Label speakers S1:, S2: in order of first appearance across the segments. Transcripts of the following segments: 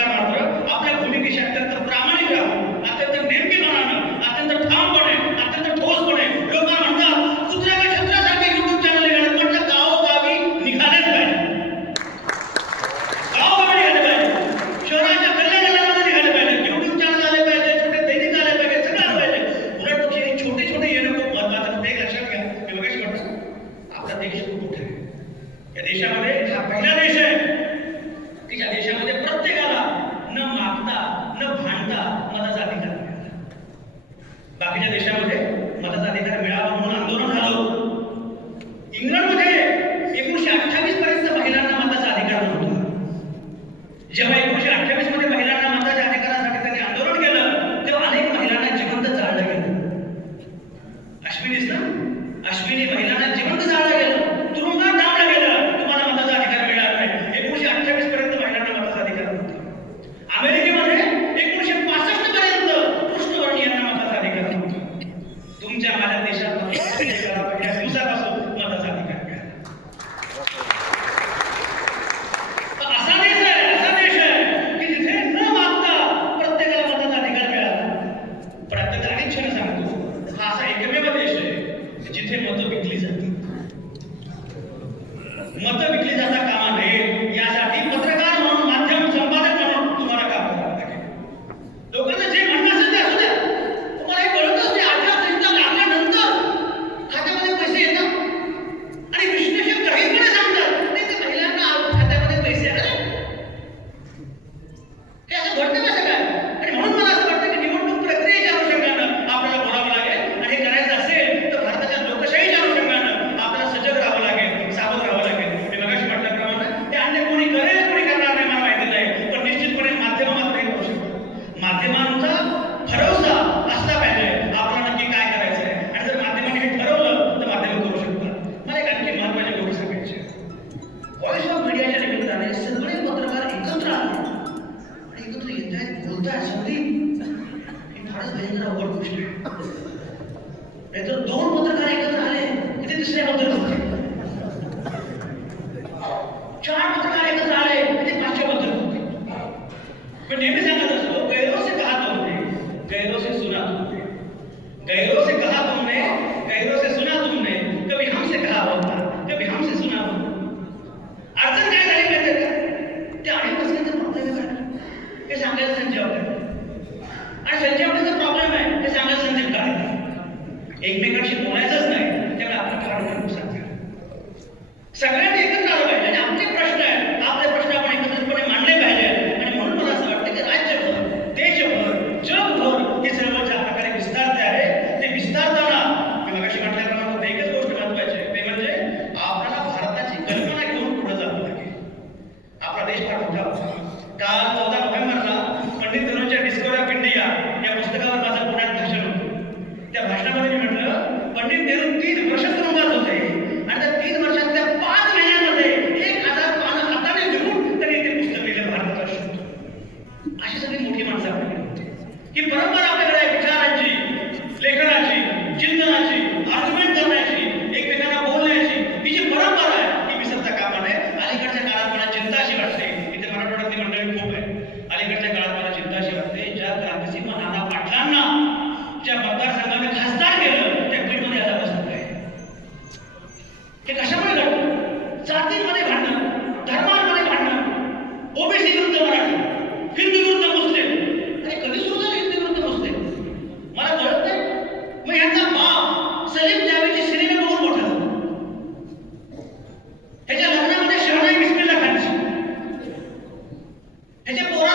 S1: सरकार मात्र आपल्या भूमिकेशी अत्यंत प्रामाणिक राहून अत्यंत नेमकेपणानं মতের एकमेकांशी बोलायचंच नाही त्यामुळे आपण फार नुकसान झालं सगळ्या की बरोबर এটা পড়া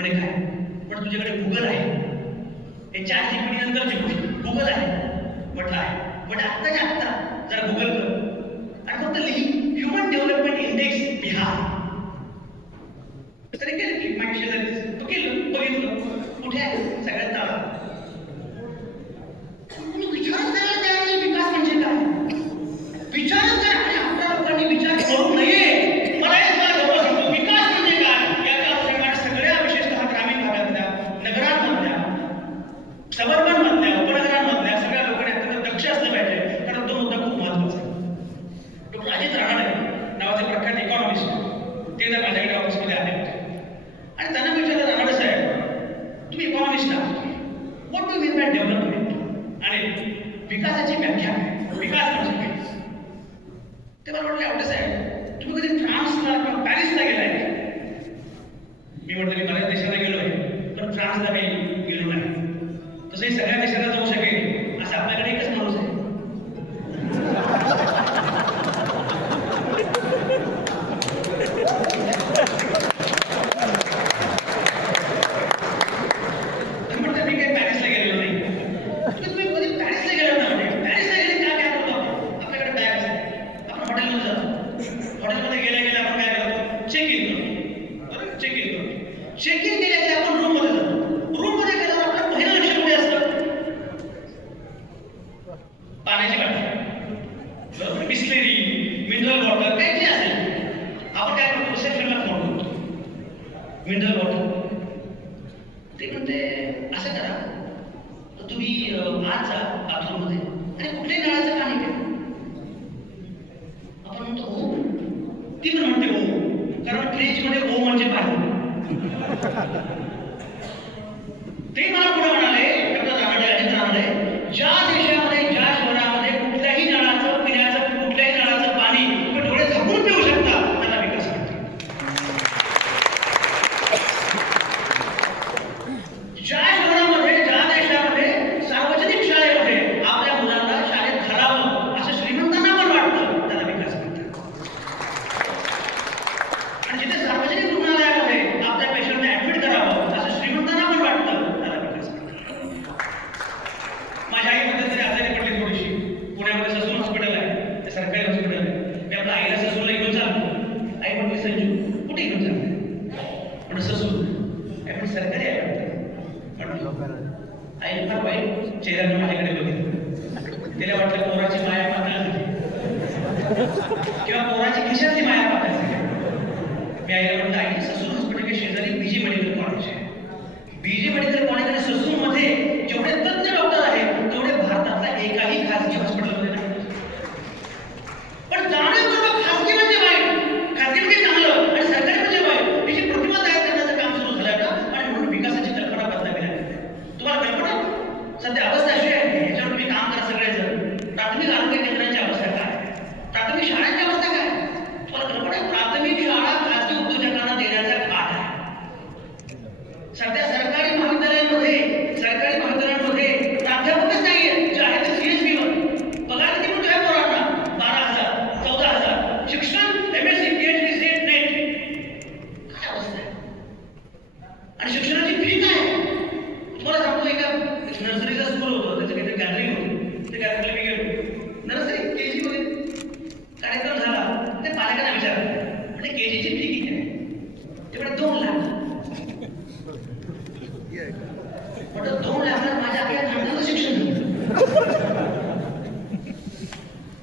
S1: तुझ्याकडे काय पण तुझ्याकडे गुगल आहे. हे चार जी पिढी नंतरची गुगल आहे. म्हटलं आहे. पण आत्ताच्या आत्ता जरा गुगल कर. आणि फक्त लिही. Human development index Bihar. तरी केलं की माहिती शेजारीच. तो केलं? बघितलं. कुठे आहे? सगळ्यात अजित राहणार नावाचे प्रख्यात इकॉनॉमिस्ट ते तर माझ्याकडे ऑफिसमध्ये आहेत आणि त्यांना विचारलं राणे साहेब तुम्ही इकॉनॉमिस्ट आहात. What to mean by development आणि विकासाची व्याख्या विकास म्हणजे काय? ते मला म्हटले आवडत साहेब तुम्ही कधी फ्रान्सला किंवा पॅरिसला गेलाय मी म्हटलं मिनरल वॉटर ते म्हणते असं करा. तुम्ही आज जा बाथरूममध्ये आणि कुठेही नळाचं पाणी घ्या आपण म्हणतो हो. ती पण म्हणते हो. कारण फ्रीजमध्ये हो म्हणजे पाणी आई पण बाई चेहऱ्याने माझ्याकडे बघितलं. तिला वाटलं पोराची माया पातळ किंवा पोराची खिशातली माया पातळ मी आईला म्हणलं आई ससून हॉस्पिटलच्या शेजारी बीजी मेडिकल कॉलेज आहे? बीजी मेडिकल कॉलेजला फंक्शन होतं. त्याच्या काहीतरी गॅदरिंग होतं. त्या गॅदरिंगला मी गेलो. नर्सरी के जीमध्ये कार्यक्रम झाला. ते पालकांना विचारलं. म्हणजे के जीची फी किती आहे तिकडे दोन लाख. म्हटलं दोन लाखात माझ्या आपल्या शिक्षण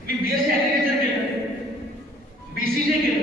S1: मी बी एस सी ॲग्रिकल्चर केलं. बी सी जे केलं.